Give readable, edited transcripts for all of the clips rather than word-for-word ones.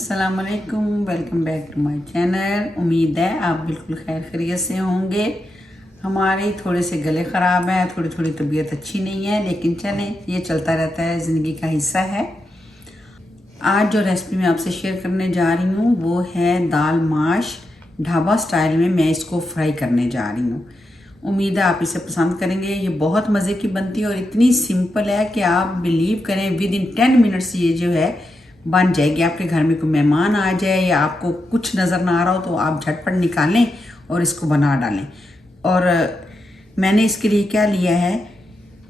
अस्सलाम वालेकुम, welcome back to my channel. उम्मीद है आप बिल्कुल खैर खैरियत से होंगे। हमारे थोड़े से गले ख़राब हैं, थोड़ी थोड़ी तबीयत अच्छी नहीं है, लेकिन चलें, ये चलता रहता है, ज़िंदगी का हिस्सा है। आज जो रेसिपी मैं आपसे शेयर करने जा रही हूँ वो है दाल माश ढाबा स्टाइल में। मैं इसको फ्राई करने जा रही हूँ। उम्मीद है आप इसे पसंद करेंगे। ये बहुत मज़े की बनती है और इतनी सिंपल है कि आप बिलीव करें विद इन 10 मिनट्स ये जो है बन जाएगी। आपके घर में कोई मेहमान आ जाए या आपको कुछ नज़र ना आ रहा हो तो आप झटपट निकालें और इसको बना डालें। और मैंने इसके लिए क्या लिया है,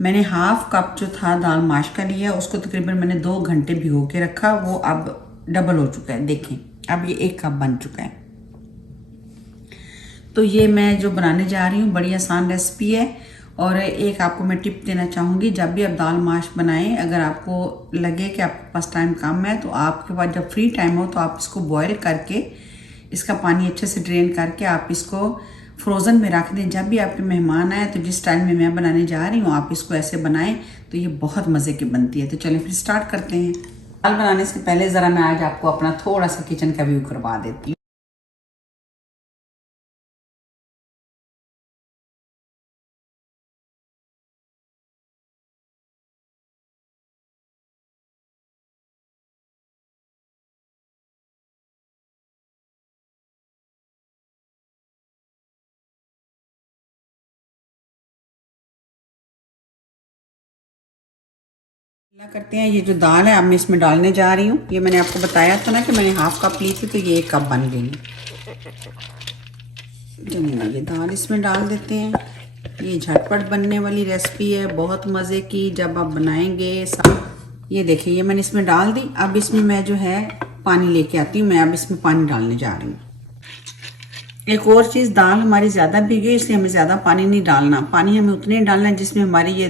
मैंने हाफ कप जो था दाल माश का लिया, उसको तकरीबन मैंने 2 घंटे भिगो के रखा। वो अब डबल हो चुका है, देखें अब ये 1 कप बन चुका है। तो ये मैं जो बनाने जा रही हूँ बड़ी आसान रेसिपी है। और एक आपको मैं टिप देना चाहूँगी, जब भी आप दाल माश बनाएं, अगर आपको लगे कि आपके पास टाइम कम है तो आपके पास जब फ्री टाइम हो तो आप इसको बॉयल करके इसका पानी अच्छे से ड्रेन करके आप इसको फ्रोज़न में रख दें। जब भी आपके मेहमान आए तो जिस स्टाइल में मैं बनाने जा रही हूँ आप इसको ऐसे बनाएं तो ये बहुत मज़े की बनती है। तो चलें फिर स्टार्ट करते हैं। दाल बनाने से पहले ज़रा मैं आज आपको अपना थोड़ा सा किचन का व्यू करवा देती हूँ। क्या करते हैं, ये जो दाल है अब मैं इसमें डालने जा रही हूँ। ये मैंने आपको बताया था ना कि मैंने हाफ कप ली थी तो ये 1 कप बन गई। चलिए ये दाल इसमें डाल देते हैं। ये झटपट बनने वाली रेसिपी है, बहुत मज़े की। जब आप बनाएंगे ये देखिए ये मैंने इसमें डाल दी। अब इसमें मैं जो है पानी लेके आती हूँ। मैं अब इसमें पानी डालने जा रही हूँ। एक और चीज़, दाल हमारी ज़्यादा भीगे इसलिए हमें ज़्यादा पानी नहीं डालना। पानी हमें उतने ही डालना है जिसमें हमारी ये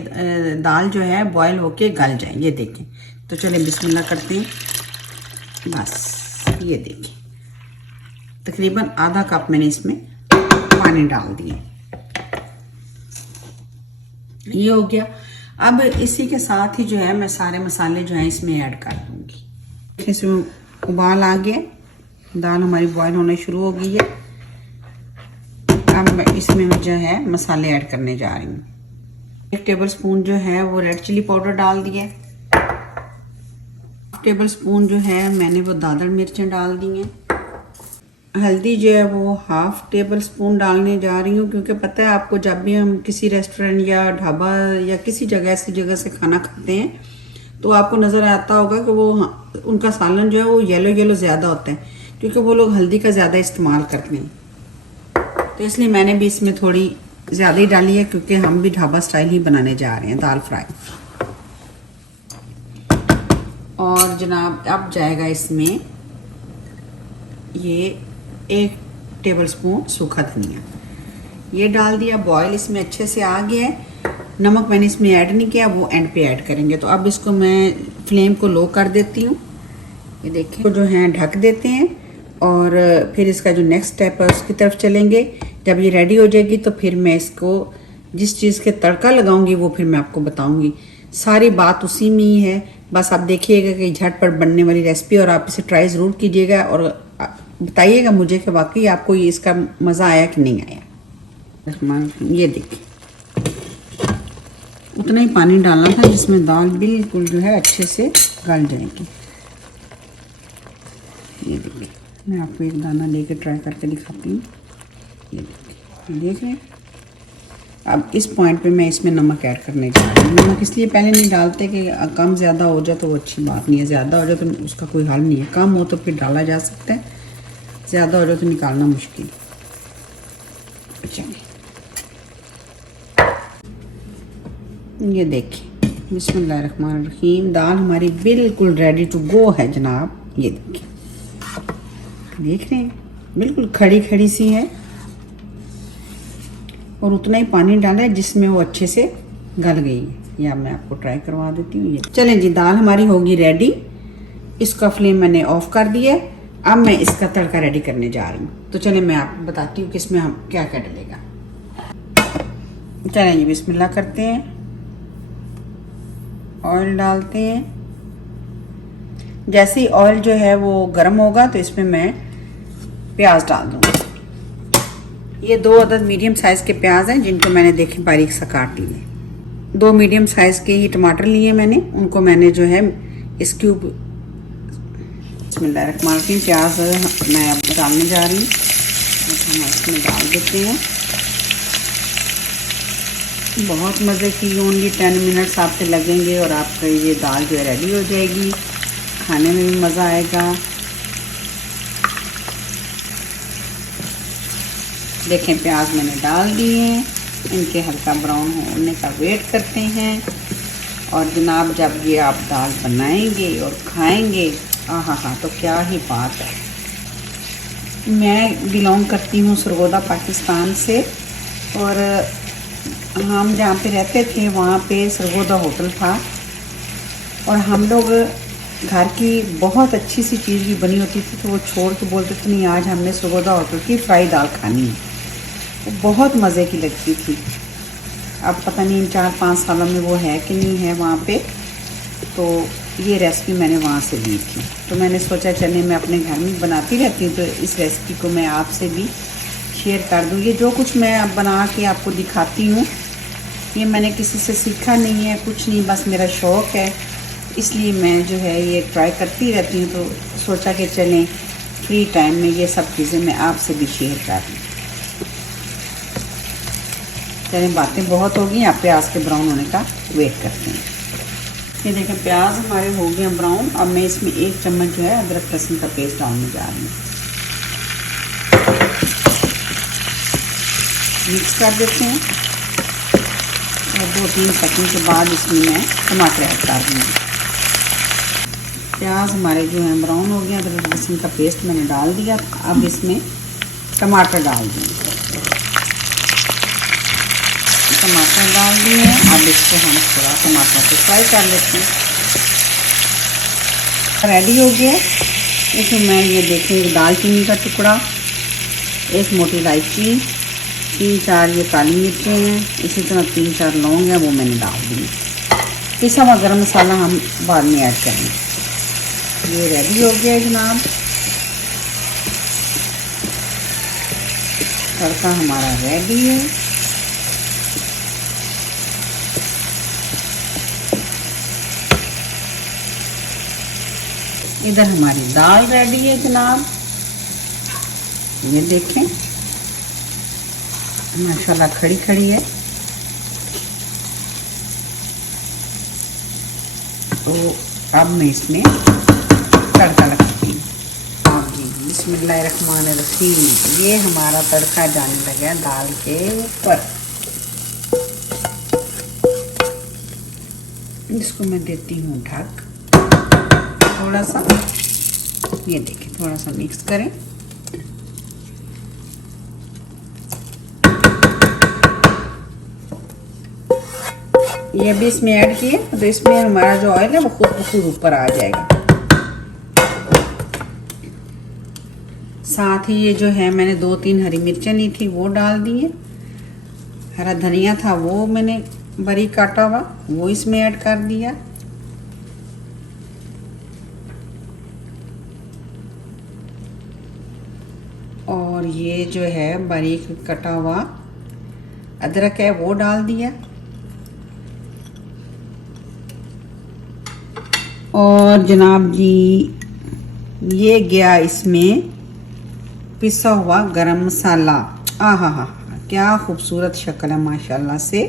दाल जो है बॉयल होके गल जाए। ये देखें, तो चलिए बिस्मिल्लाह करते हैं। बस ये देखें तकरीबन आधा कप मैंने इसमें पानी डाल दिया। ये हो गया। अब इसी के साथ ही जो है मैं सारे मसाले जो हैं इसमें ऐड कर दूँगी। इसमें उबाल आ गया, दाल हमारी बॉयल होने शुरू हो गई है। अब मैं इसमें जो है मसाले ऐड करने जा रही हूँ। 1 टेबल स्पून जो है वो रेड चिली पाउडर डाल दिया। 1 टेबल स्पून जो है मैंने वो दादड़ मिर्चें डाल दी हैं। हल्दी जो है वो 1/2 टेबल स्पून डालने जा रही हूँ, क्योंकि पता है आपको जब भी हम किसी रेस्टोरेंट या ढाबा या किसी जगह ऐसी जगह से खाना खाते हैं तो आपको नज़र आता होगा कि वो उनका सालन जो है वो येलो येलो ज़्यादा होता है, क्योंकि वो लोग हल्दी का ज़्यादा इस्तेमाल करते हैं। तो इसलिए मैंने भी इसमें थोड़ी ज़्यादा ही डाली है, क्योंकि हम भी ढाबा स्टाइल ही बनाने जा रहे हैं दाल फ्राई। और जनाब अब जाएगा इसमें ये 1 टेबल स्पून सूखा धनिया, ये डाल दिया। बॉयल इसमें अच्छे से आ गया है। नमक मैंने इसमें ऐड नहीं किया, वो एंड पे ऐड करेंगे। तो अब इसको मैं फ्लेम को लो कर देती हूँ। ये देखिए तो जो है ढक देते हैं और फिर इसका जो नेक्स्ट स्टेप है उसकी तरफ चलेंगे। जब ये रेडी हो जाएगी तो फिर मैं इसको जिस चीज़ के तड़का लगाऊंगी वो फिर मैं आपको बताऊंगी। सारी बात उसी में ही है। बस आप देखिएगा कि झटपट बनने वाली रेसिपी, और आप इसे ट्राई ज़रूर कीजिएगा और बताइएगा मुझे कि वाकई आपको ये इसका मज़ा आया कि नहीं आया। ये देखिए उतना ही पानी डालना था जिसमें दाल बिल्कुल जो है अच्छे से गल जाएगी। ये देखिए मैं आपको एक दाना लेके ट्राई करके दिखाती हूँ। ये देखिए देख रहे हैं। अब इस पॉइंट पे मैं इसमें नमक ऐड करने जा रही हूँ। नमक इसलिए पहले नहीं डालते कि कम ज़्यादा हो जाए तो वो अच्छी बात नहीं है, ज़्यादा हो जाए तो उसका कोई हल नहीं है। कम हो तो फिर डाला जा सकता है, ज़्यादा हो जाए तो निकालना मुश्किल। चलिए ये देखिए बिस्मिल्लाहिर्रहमानिर्रहीम, दाल हमारी बिल्कुल रेडी टू गो है जनाब। ये देखिए देख रहे हैं बिल्कुल खड़ी खड़ी सी है, और उतना ही पानी डाला है जिसमें वो अच्छे से गल गई है। या मैं आपको ट्राई करवा देती हूँ। ये चलें जी, दाल हमारी होगी रेडी। इसका फ्लेम मैंने ऑफ कर दिया। अब मैं इसका तड़का रेडी करने जा रही हूँ। तो चलें मैं आपको बताती हूँ कि इसमें हम क्या क्या डलेगा। चलें जी बिस्मिल्लाह करते हैं। ऑयल डालते हैं। जैसे ही ऑयल जो है वो गर्म होगा तो इसमें मैं प्याज डाल दूँगी। ये 2 अदद मीडियम साइज़ के प्याज हैं जिनको मैंने देखे बारीक सा काट लिए। 2 मीडियम साइज़ के ही टमाटर लिए मैंने, उनको मैंने जो है इस क्यूब। बिस्मिल्लाहिर्रहमानिर्रहीम। प्याज मैं अब डालने जा रही हूँ, हम इसमें डाल देते हैं। बहुत मज़े की, ओनली 10 मिनट्स आपके लगेंगे और आपका ये दाल जो है रेडी हो जाएगी। खाने में भी मज़ा आएगा। देखें प्याज मैंने डाल दिए, इनके हल्का ब्राउन होने का वेट करते हैं। और जनाब जब ये आप दाल बनाएंगे और खाएंगे, आहा तो क्या ही बात है। मैं बिलोंग करती हूँ सरगोदा पाकिस्तान से, और हम जहाँ पे रहते थे वहाँ पे सरगोदा होटल था, और हम लोग घर की बहुत अच्छी सी चीज़ भी बनी होती थी तो वो छोड़ के बोलते थे नहीं आज हमने सरगोदा होटल की फ्राई दाल खानी है। वो बहुत मज़े की लगती थी। अब पता नहीं इन 4-5 सालों में वो है कि नहीं है वहाँ पे। तो ये रेसिपी मैंने वहाँ से ली थी, तो मैंने सोचा चलिए मैं अपने घर में बनाती रहती हूँ तो इस रेसिपी को मैं आपसे भी शेयर कर दूँ। ये जो कुछ मैं अब बना के आपको दिखाती हूँ ये मैंने किसी से सीखा नहीं है, कुछ नहीं, बस मेरा शौक़ है, इसलिए मैं जो है ये ट्राई करती रहती हूँ। तो सोचा कि चलें फ्री टाइम में ये सब चीज़ें मैं आपसे भी शेयर कर दूँ। चलें बातें बहुत हो गई, आप प्याज के ब्राउन होने का वेट करते हैं। ये देखें प्याज हमारे हो गए ब्राउन। अब मैं इसमें 1 चम्मच जो है अदरक लहसुन का पेस्ट डालने जा रही हूँ। मिक्स कर देते हैं और 2-3 सेकंड के बाद इसमें मैं टमाटर ऐड कर दूँगी। प्याज हमारे जो है ब्राउन हो गया, अदरक लहसुन का पेस्ट मैंने डाल दिया। अब इसमें टमाटर डाल दूँगी। टमाटर डाल दिए, अब इसको हम थोड़ा टमाटर को फ्राई कर लेते हैं। रेडी हो गया। इसमें मैं ये देखें दालचीनी का टुकड़ा, 1 मोटी इलायची, 3-4 ये काली मिर्चें हैं, इसी तरह 3-4 लौंग हैं, वो मैंने डाल दी। पिसा हुआ गरम मसाला हम बाद में ऐड करेंगे। ये रेडी हो गया जनाब, तड़का हमारा रेडी है। इधर हमारी दाल रेडी है जनाब, ये देखें माशाल्लाह खड़ी खड़ी है। तो अब मैं इसमें तड़का लगाती हूँ। जी बिस्मिल्लाहिर्रहमानिर्रहीम। ये हमारा तड़का जाने लगा दाल के ऊपर। इसको मैं देती हूँ ढक थोड़ा सा। ये देखिए थोड़ा सा मिक्स करें। ये भी इसमें ऐड किए तो इसमें हमारा जो ऑयल है वो खुद ब खुद ऊपर आ जाएगा। साथ ही ये जो है मैंने 2-3 हरी मिर्चें ली थी वो डाल दी है। हरा धनिया था वो मैंने बारीक काटा हुआ वो इसमें ऐड कर दिया। और ये जो है बारीक कटा हुआ अदरक है वो डाल दिया। और जनाब जी ये गया इसमें पिसा हुआ गरम मसाला। आहा क्या खूबसूरत शक्ल है माशाल्लाह से,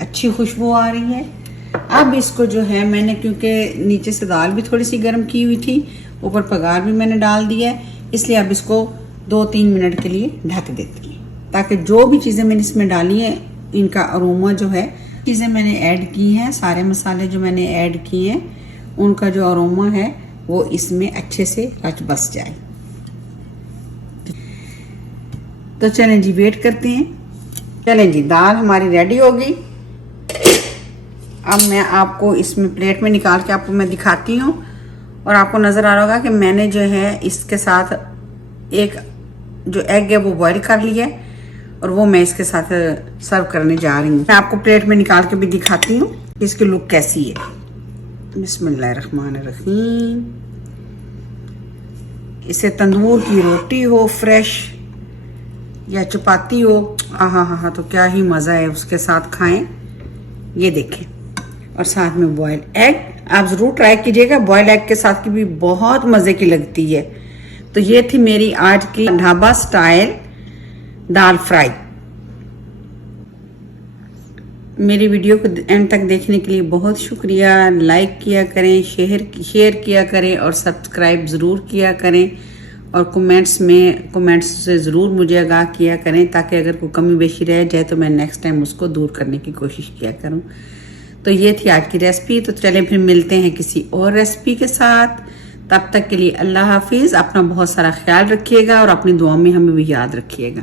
अच्छी खुशबू आ रही है। अब इसको जो है मैंने क्योंकि नीचे से दाल भी थोड़ी सी गर्म की हुई थी, ऊपर पगार भी मैंने डाल दिया है, इसलिए अब इसको 2-3 मिनट के लिए ढक देती हूँ ताकि जो भी चीज़ें मैंने इसमें डाली हैं इनका अरोमा जो है, चीज़ें मैंने ऐड की हैं, सारे मसाले जो मैंने ऐड किए हैं उनका जो अरोमा है वो इसमें अच्छे से रच बस जाए। तो चलें जी वेट करते हैं। चलें जी दाल हमारी रेडी हो गई। अब मैं आपको इसमें प्लेट में निकाल के आपको मैं दिखाती हूँ और आपको नज़र आ रहा होगा कि मैंने जो है इसके साथ एक जो एग है वो बॉईल कर लिया है और वो मैं इसके साथ सर्व करने जा रही हूँ। मैं आपको प्लेट में निकाल के भी दिखाती हूँ कि इसकी लुक कैसी है। बिस्मिल्लाहिर्रहमानिर्रहीम। इसे तंदूर की रोटी हो फ्रेश या चपाती हो, आहा हा हा, तो क्या ही मज़ा है, उसके साथ खाएं। ये देखें, और साथ में बॉयल एग आप ज़रूर ट्राई कीजिएगा, बॉयल एग के साथ की भी बहुत मज़े की लगती है। तो ये थी मेरी आज की ढाबा स्टाइल दाल फ्राई। मेरी वीडियो को एंड तक देखने के लिए बहुत शुक्रिया। लाइक किया करें, शेयर किया करें और सब्सक्राइब ज़रूर किया करें, और कमेंट्स से ज़रूर मुझे आगाह किया करें, ताकि अगर कोई कमी बेशी रह जाए तो मैं नेक्स्ट टाइम उसको दूर करने की कोशिश किया करूं। तो ये थी आज की रेसिपी। तो चलें फिर मिलते हैं किसी और रेसिपी के साथ। तब तक के लिए अल्लाह हाफिज़। अपना बहुत सारा ख्याल रखिएगा और अपनी दुआ में हमें भी याद रखिएगा।